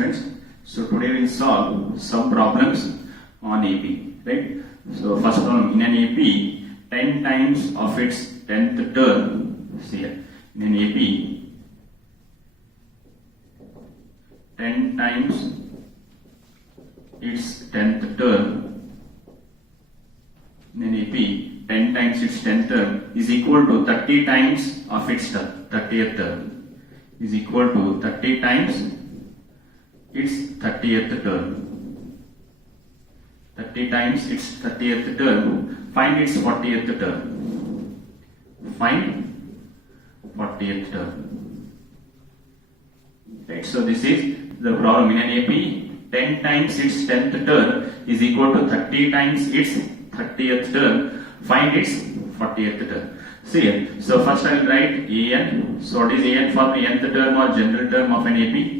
students. So today we'll solve some problems on AP, right? So first problem, in an AP, 10 times of its 10th term, see here, in an AP, 10 times its 10th term, in an AP, 10 times its 10th term is equal to 30 times of its 30th term, is equal to 30 times its 30th term. 30 times its 30th term. Find its 40th term. Find 40th term. Right, so this is the problem. In an AP, 10 times its 10th term is equal to 30 times its 30th term. Find its 40th term. See here. So first I will write an. So what is an for the nth term or general term of an AP?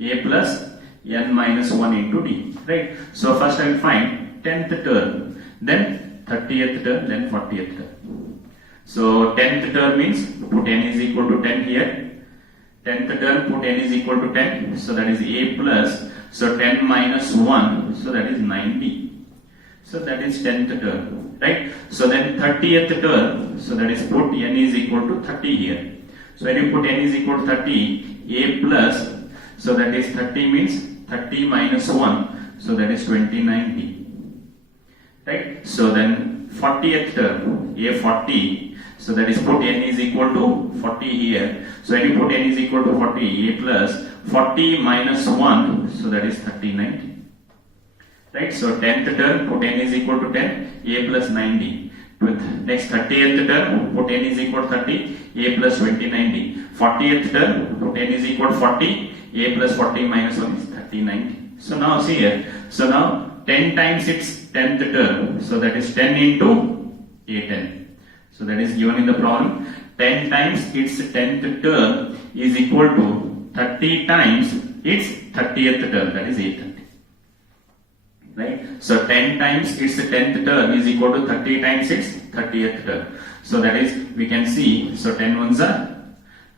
A plus n minus 1 into d. Right. So first I will find 10th term, then 30th term, then 40th term. So 10th term means put n is equal to 10 here. 10th term put n is equal to 10. So that is a plus. So 10 minus 1. So that is 90. So that is 10th term. Right. So then 30th term. So that is put n is equal to 30 here. So when you put n is equal to 30, a plus. So that is 30 means 30 minus 1. So that is 2090. Right. So then 40th term, a 40. So that is put n is equal to 40 here. So when you put n is equal to 40, a plus 40 minus 1. So that is 3090. Right. So 10th term put n is equal to 10, a plus 90. With next 30th term put n is equal to 30, a plus 2090. 40th term put n is equal to 40, a plus 40 minus 1 is 3090. So now see here. So now 10 times its 10th term. So that is 10 into a10. So that is given in the problem. 10 times its 10th term is equal to 30 times its 30th term. That is a30. Right. So 10 times its 10th term is equal to 30 times its 30th term. So that is, we can see, so 10 ones are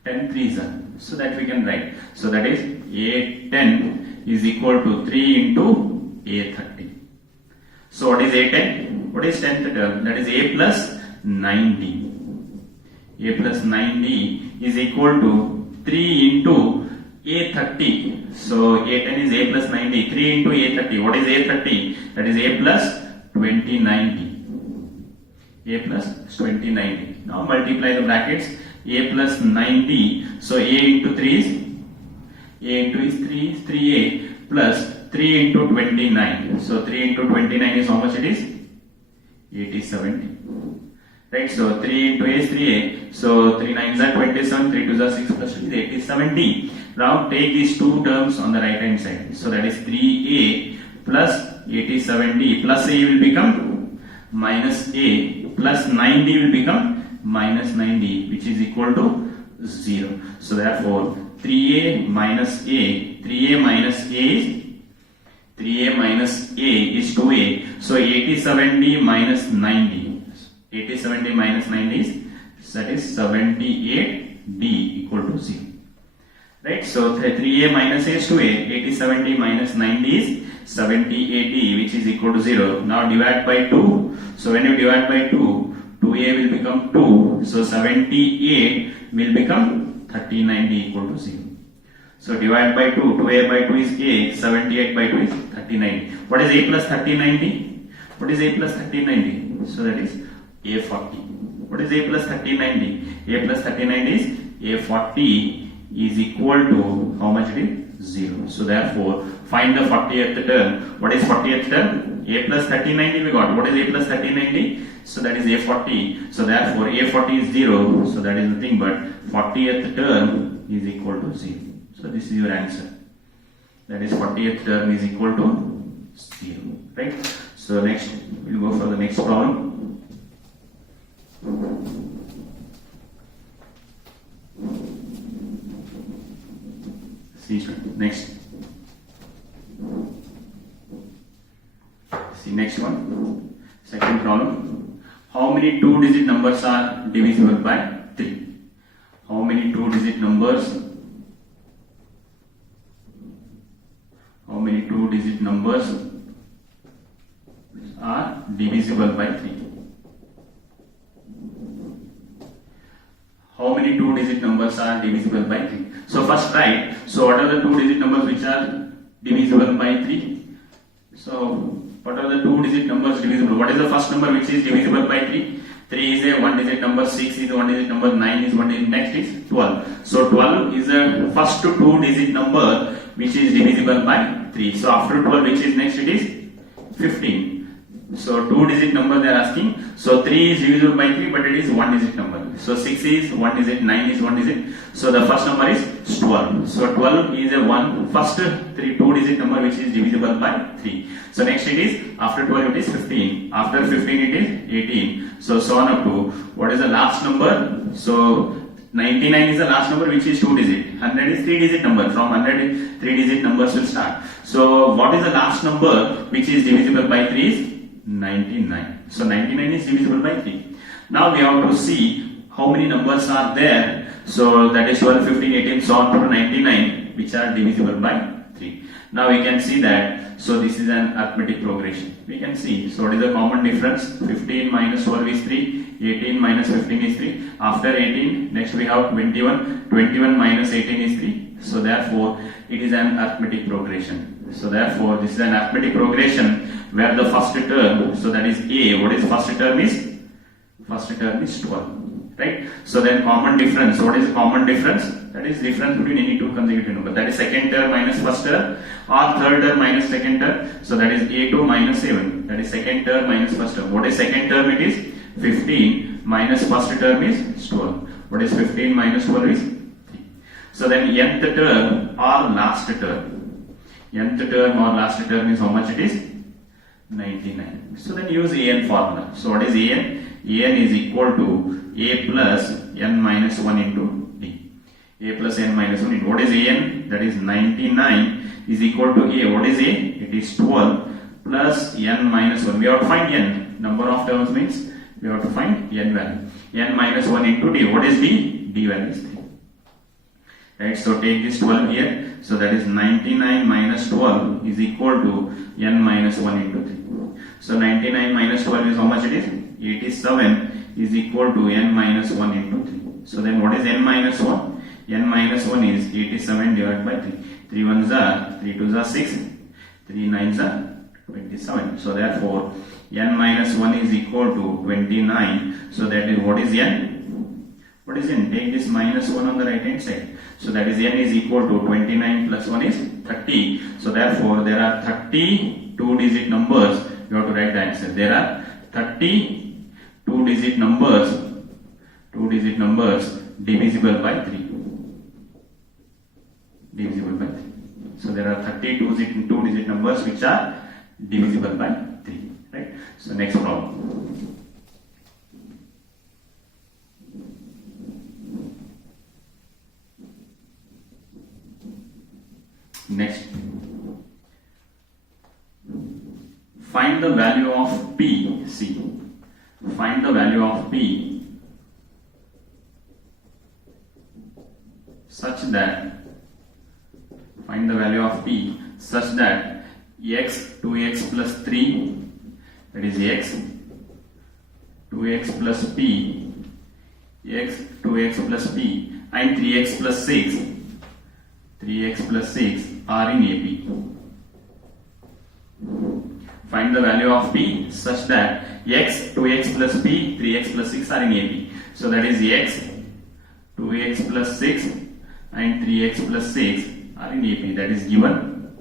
10 threes are. So that we can write. So that is a10 is equal to 3 into a30. So what is a10? What is 10th term? That is a plus 90. A plus 90 is equal to 3 into a30. So a10 is a plus 90. 3 into a30. What is a30? That is a plus 2090. A plus 2090. Now multiply the brackets. A plus 90. So a into 3 is a into is 3a plus 3 into 29. So 3 into 29 is how much it is? 8070. Right. So 3 into a is 3a. So 3 9s are 27. 3 2s are 6 plus 2 is 8070. Now take these two terms on the right hand side. So that is 3a plus 8070 plus a will become minus a plus 90 will become minus 90, which is equal to 0. So therefore 3a minus a, 3a minus a is 3a minus a is 2a. So 8070 minus 90. 8070 minus 90 is, that is 78d equal to 0. Right. So 3a minus a is 2a. 8070 minus 90 is 78d, which is equal to 0. Now divide by 2. So when you divide by 2, 2a will become 2. So 78 will become 3090 equal to 0. So divide by 2. 2a by 2 is a. 78 by 2 is 3090. What is a plus 3090? What is a plus 3090? So that is a40. What is a plus 3090? A plus 3090 is a40 is equal to how much it is? 0. So therefore find the 40th term. What is 40th term? A plus 3090 we got. What is a plus 3090? So that is a40. So therefore a40 is 0. So that is nothing but 40th term is equal to 0. So this is your answer. That is 40th term is equal to 0. Right. So next we'll go for the next problem. See next. See next one. Second problem. How many two-digit numbers are divisible by 3? How many two-digit numbers many two-digit numbers are divisible by 3? How many two-digit numbers are divisible by 3? So first write. So what are the two-digit numbers which are divisible by 3? So what are the two-digit numbers divisible? What is the first number which is divisible by 3? 3 is a one-digit number, 6 is a one-digit number, 9 is one-digit, next is 12. So 12 is the first two-digit number which is divisible by 3. So after 12 which is next, it is 15. So two-digit number they are asking. So 3 is divisible by 3 but it is one-digit number. So 6 is one digit, 9 is one digit. So the first number is 12. So 12 is a first two-digit number which is divisible by 3. So next it is, after 12 it is 15. After 15 it is 18. So on up to, what is the last number? So 99 is the last number which is 2 digit. 100 is 3 digit number. From 100 3 digit numbers will start. So what is the last number which is divisible by 3 is 99. So 99 is divisible by 3. Now we have to see how many numbers are there. So that is 12, 15, 18, so on to 99 which are divisible by 3. Now we can see that, so this is an arithmetic progression. We can see, so what is the common difference? 15 minus 12 is 3, 18 minus 15 is 3. After 18, next we have 21, 21 minus 18 is 3. So therefore, it is an arithmetic progression. So therefore, this is an arithmetic progression where the first term, so that is A, what is first term is? First term is 12. Right? So then common difference, what is common difference? That is difference between any two consecutive numbers. That is second term minus first term or third term minus second term. So that is A2 minus A1. That is second term minus first term. What is second term? It is 15 minus first term is 12. What is 15 minus 12 is 3. So then nth term or last term. Nth term or last term is how much it is? 99. So then use AN formula. So what is AN? AN is equal to A plus N minus 1 into D. A plus N minus 1 into, what is AN? That is 99 is equal to A. What is A? It is 12 plus N minus 1. We have to find N. Number of terms means we have to find N value. N minus 1 into D. What is D? D value is 3. Right, so take this 12 here. So that is 99 minus 12 is equal to N minus 1 into 3. So 99 minus 12 is how much it is? 87 is equal to N minus 1 into 3. So then what is N minus 1? N minus 1 is 87 divided by 3. 3 ones are, 3 twos are 6, 3 nines are 27. So therefore N minus 1 is equal to 29. So that is, what is N? What is N? Take this minus 1 on the right hand side. So that is N is equal to 29 plus 1 is 30. So therefore there are 30 two-digit numbers. You have to write the answer. There are 30 two-digit numbers divisible by 3. Divisible by 3. So there are 30 two-digit numbers which are divisible by 3. Right? So next problem. Next, find the value of P. See, find the value of P such that, find the value of P such that x 2x plus 3, that is x 2x plus P, x 2x plus P and 3x plus 6, 3x plus 6 are in AP. Find the value of P such that x 2x plus P, 3x plus 6 are in AP. So that is x 2x plus 6 and 3x plus 6 are in AP. That is given.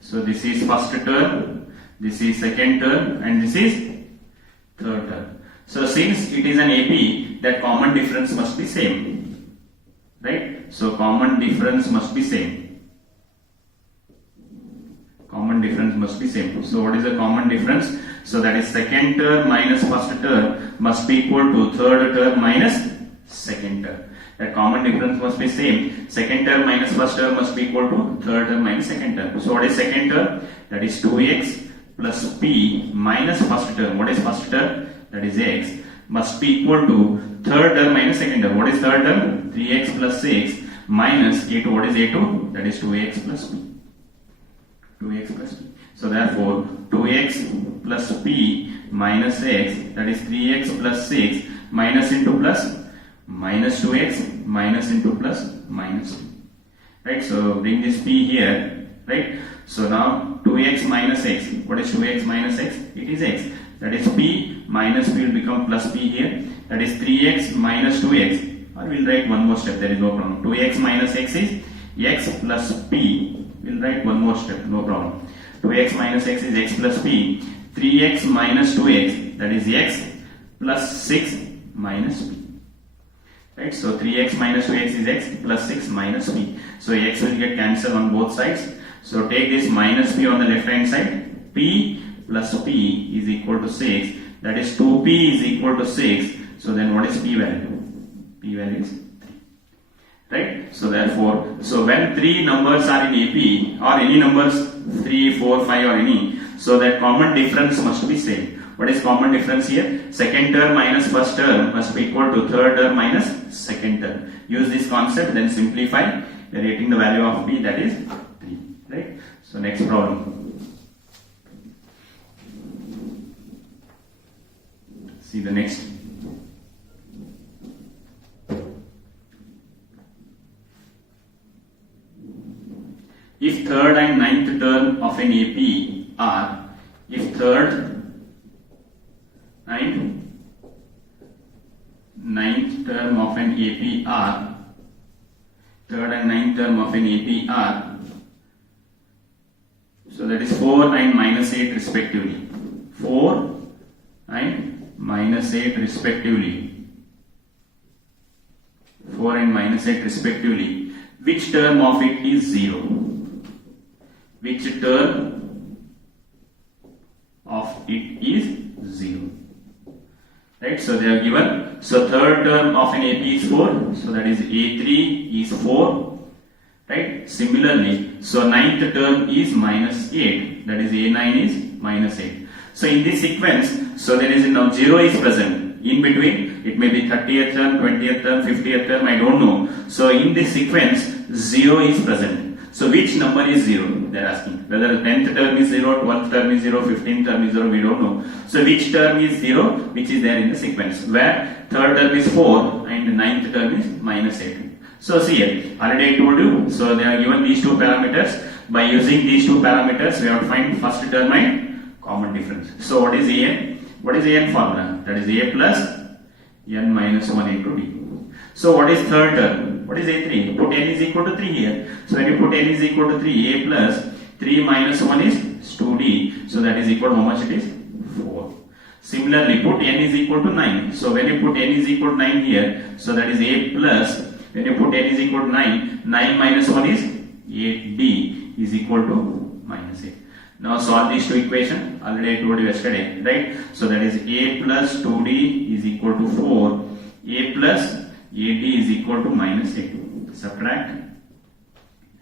So this is first term, this is second term and this is third term. So since it is an AP, that common difference must be same. Right? So common difference must be same. Common difference must be same. So what is the common difference? So that is second term minus first term must be equal to third term minus second term. That common difference must be same. Second term minus first term must be equal to third term minus second term. So what is second term? That is 2x plus P minus first term. What is first term? That is x must be equal to third term minus second term. What is third term? 3x plus 6 minus A2. What is A2? That is 2x plus P. 2x plus p. So therefore 2x plus p minus x, that is 3x plus 6 minus into plus, minus 2x minus into plus minus 2. Right, so bring this p here, right? So now 2x minus x, what is 2x minus x? It is x, that is p minus p will become plus p here, that is 3x minus 2x, or we will write one more step, there is no problem. 2x minus x is x plus p, we will write one more step, no problem. 2x minus x is x plus p, 3x minus 2x, that is x plus 6 minus p. Right, so 3x minus 2x is x plus 6 minus p. So x will get cancelled on both sides. So take this minus p on the left hand side. P plus p is equal to 6. That is 2p is equal to 6. So then what is p value? P value is 3. Right? So therefore, so when three numbers are in AP or any numbers 3, 4, 5 or any, so that common difference must be same. What is common difference here? Second term minus first term must be equal to third term minus second term. Use this concept, then simplify. We are getting the value of p, that is 3. Right? So next problem. See the next. If third and ninth term of an AP are, if third and ninth term of an AP are, third and ninth term of an AP are, so that is 4 and minus 8 respectively. 4 and minus 8 respectively. 4 and minus 8 respectively. Which term of it is 0? Which term of it is 0? Right, so they are given. So third term of an AP is 4, so that is A3 is 4. Right, similarly, so ninth term is minus 8, that is A9 is minus 8. So in this sequence, so there is now 0 is present. In between, it may be 30th term, 20th term, 50th term, I don't know. So in this sequence, 0 is present. So which number is 0? They are asking. Whether the 10th term is 0, 12th term is 0, 15th term is 0, we don't know. So which term is 0, which is there in the sequence? Where third term is 4 and the ninth term is minus 8. So see here, already I told you, so they are given these two parameters. By using these two parameters, we have to find first term and common difference. So what is an? What is an formula? That is a plus n minus 1 into d. So what is third term? What is a3? Put n is equal to 3 here. So when you put n is equal to 3, a plus 3 minus 1 is 2d. So that is equal to how much it is? 4. Similarly, put n is equal to 9. So when you put n is equal to 9 here, so that is a plus, when you put n is equal to 9, 9 minus 1 is 8d is equal to minus 8. Now solve these two equations. Already I told you yesterday, right? So that is a plus 2d is equal to 4. A plus 8d is equal to minus 8. Subtract.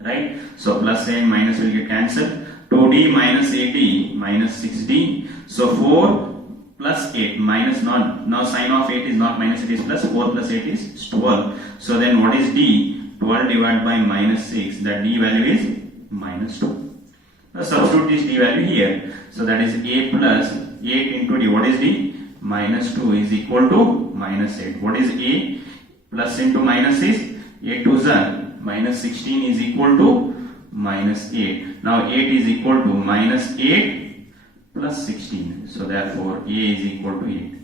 Right? So plus and minus will get cancelled. 2d minus 8d minus 6d. So 4 plus 8 minus not. Now sign of 8 is not minus, it is plus. 4 plus 8 is 12. So then what is d? 12 divided by minus 6. That d value is minus 2. Now substitute this d value here. So that is a plus 8 into d. What is d? Minus 2 is equal to minus 8. What is a? Plus into minus is 8 to z. Minus 16 is equal to minus 8. Now 8 is equal to minus 8 plus 16. So therefore a is equal to 8.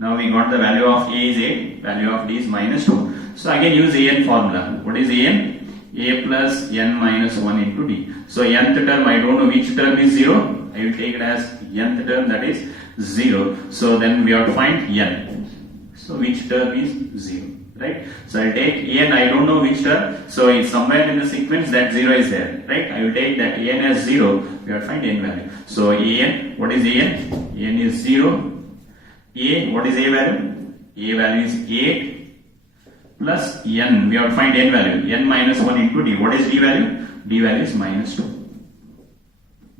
Now we got the value of a is 8. Value of d is minus 2. So again use an formula. What is an? A plus n minus 1 into d. So nth term, I don't know which term is 0. I will take it as nth term, that is 0. So then we have to find n. So which term is 0, right? So I'll take n, I don't know which term. So it's somewhere in the sequence that 0 is there, right? I will take that n as 0. We have to find n value. So an, what is an? An is 0. A, what is a value? A value is 8. Plus n, we have to find n value, n minus 1 into d. What is d value? D value is minus 2.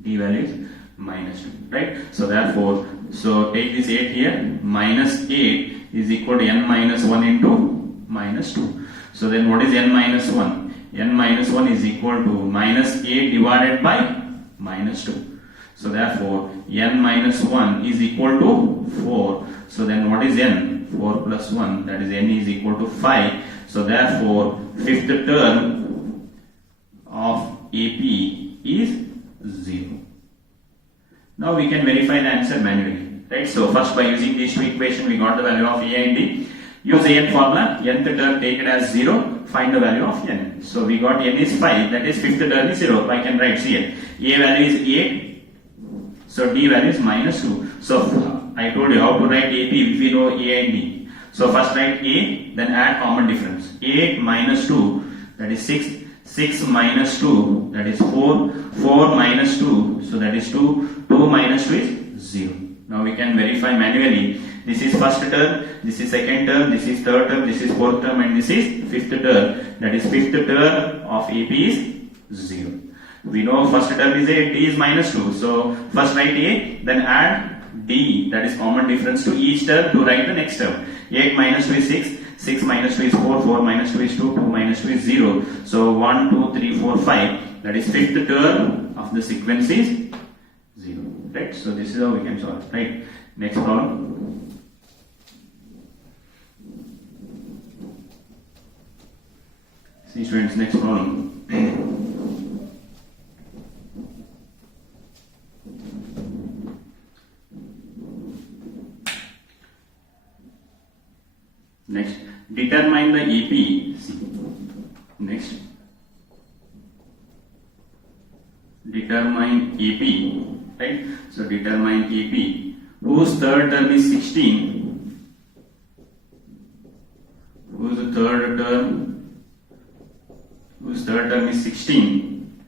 D value is minus 2, right? So therefore, so take this 8 here, minus 8 is equal to n minus 1 into minus 2. So then what is n minus 1? N minus 1 is equal to minus 8 divided by minus 2. So therefore n minus 1 is equal to 4. So then what is n? 4 plus 1, that is n is equal to 5. So therefore fifth term of AP is 0. Now we can verify the answer manually, right? So first, by using these two equations, we got the value of A and D. Use an formula, nth term take it as 0, find the value of n. So we got n is 5, that is fifth term is 0. I can write here, A value is 8, so D value is minus 2. So I told you how to write AP if we know A and D. So first write A, then add common difference. 8 minus 2, that is 6. 6 minus 2, that is 4. 4 minus 2, so that is 2. 2 minus 2 is 0. Now we can verify manually. This is first term, this is second term, this is third term, this is fourth term, and this is fifth term. That is fifth term of AP is 0. We know first term is A, D is minus 2. So first write A, then add D, that is common difference to each term to write the next term. 8 minus 2 is 6. 6 minus 2 is 4, 4 minus 2 is 2, 2 minus 2 is 0. So 1, 2, 3, 4, 5. That is fifth term of the sequence is 0. Right? So this is how we can solve. Right? Next problem. See students, next problem. Next, determine the AP. See. Next, determine AP. Right? So determine AP. Whose third term is 16? Whose third term is 16?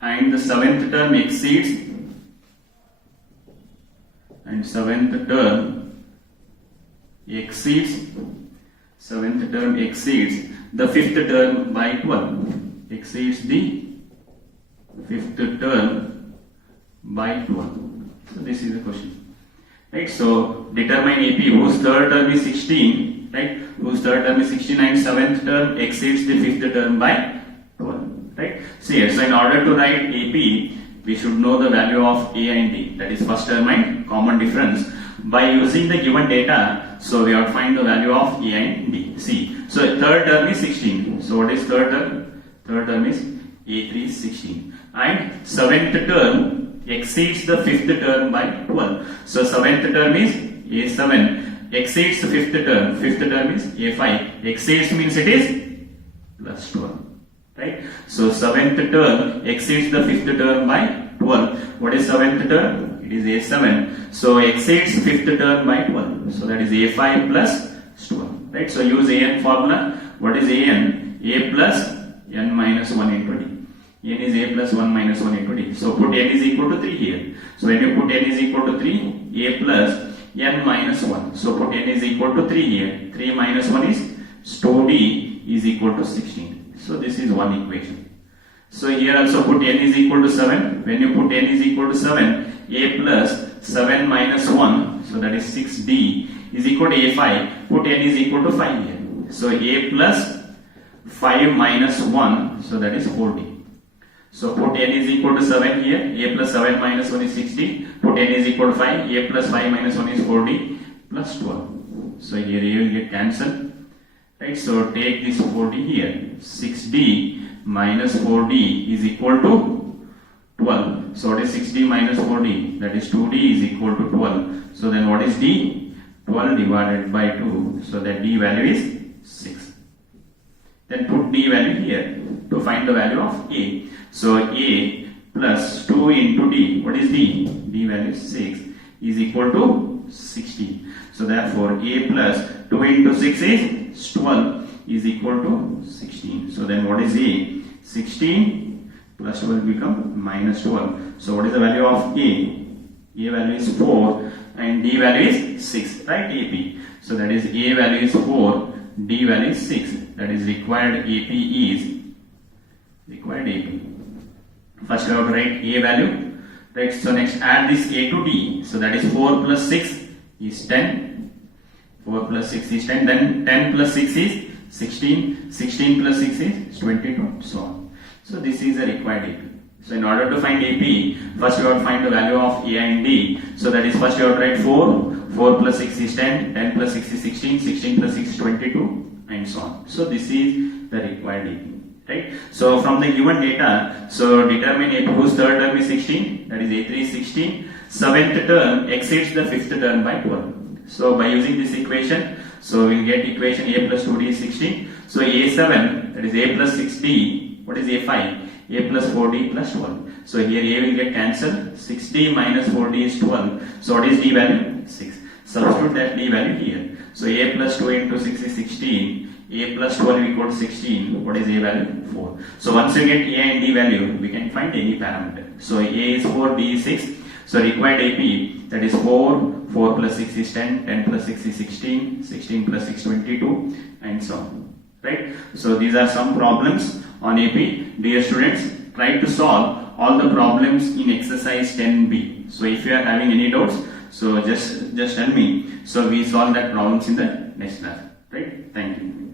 And the seventh term exceeds. And seventh term exceeds the fifth term by 12. Exceeds the fifth term by 12. So this is the question. Right? So determine AP whose third term is 16. Right? Whose third term is 16 and seventh term exceeds the fifth term by 12. Right? So yes, so in order to write AP, we should know the value of A and D. That is first term and common difference. By using the given data, so we have to find the value of A and D. See, so third term is 16. So what is third term? Third term is A3 is 16. And seventh term exceeds the fifth term by 12. So seventh term is A7. Exceeds the fifth term. Fifth term is A5. Exceeds means it is plus 12. Right? So seventh term exceeds the fifth term by 12. What is seventh term? It is A7. So exceeds fifth term by 12. So that is A5 plus 12. Right? So use AN formula. What is AN? A plus n minus 1 into D. N is A plus 1 minus 1 into D. So put n is equal to 3 here. So when you put n is equal to 3, A plus n minus 1. So put n is equal to 3 here. 3 minus 1 is 2D is equal to 16. So this is one equation. So here also put n is equal to 7. When you put n is equal to 7, A plus 7 minus 1, so that is 6D is equal to A5. Put n is equal to 5 here. So A plus 5 minus 1, so that is 4D. So put n is equal to 7 here. A plus 7 minus 1 is 6D. Put n is equal to 5. A plus 5 minus 1 is 4D plus 12. So here you will get cancelled. Right? So take this 4D here. 6D minus 4D is equal to 12. So what is 6D minus 4D? That is 2D is equal to 12. So then what is D? 12 divided by 2. So that D value is 6. Then put D value here to find the value of A. So A plus 2 into D. What is D? D value is 6 is equal to 16. So therefore A plus 2 into 6 is 12 is equal to 16. So then what is A? 16 plus 12 become minus 12. So what is the value of A? A value is 4 and D value is 6. Right? AP. So that is A value is 4, D value is 6. That is required AP is required AP. First we have to write A value. Right? So next add this A to D. So that is 4 plus 6 is 10. 4 plus 6 is 10. Then 10 plus 6 is 16. 16 plus 6 is 22. So on. So this is a required AP. So in order to find AP, first you have to find the value of A and D. So that is first you have to write 4, 4 plus 6 is 10, 10 plus 6 is 16, 16 plus 6 is 22, and so on. So this is the required AP. Right? So from the given data, so determine AP whose third term is 16, that is A3 is 16, seventh term exceeds the fifth term by 12. So by using this equation, so we'll get equation A plus 2D is 16. So A7, that is A plus 6D, what is A5? A plus 4D plus 12. So here A will get cancelled, 6D minus 4D is 12. So what is D value? 6. Substitute that D value here. So A plus 2 into 6 is 16. A plus 12 equal to 16. What is A value? 4. So once you get A and D value, we can find any parameter. So A is 4, D is 6. So required AP, that is 4, 4 plus 6 is 10, 10 plus 6 is 16, 16 plus 6 22, and so on. Right? So these are some problems on AP. Dear students, try to solve all the problems in exercise 10B. So if you are having any doubts, so just tell me. So we solve that problems in the next class. Right? Thank you.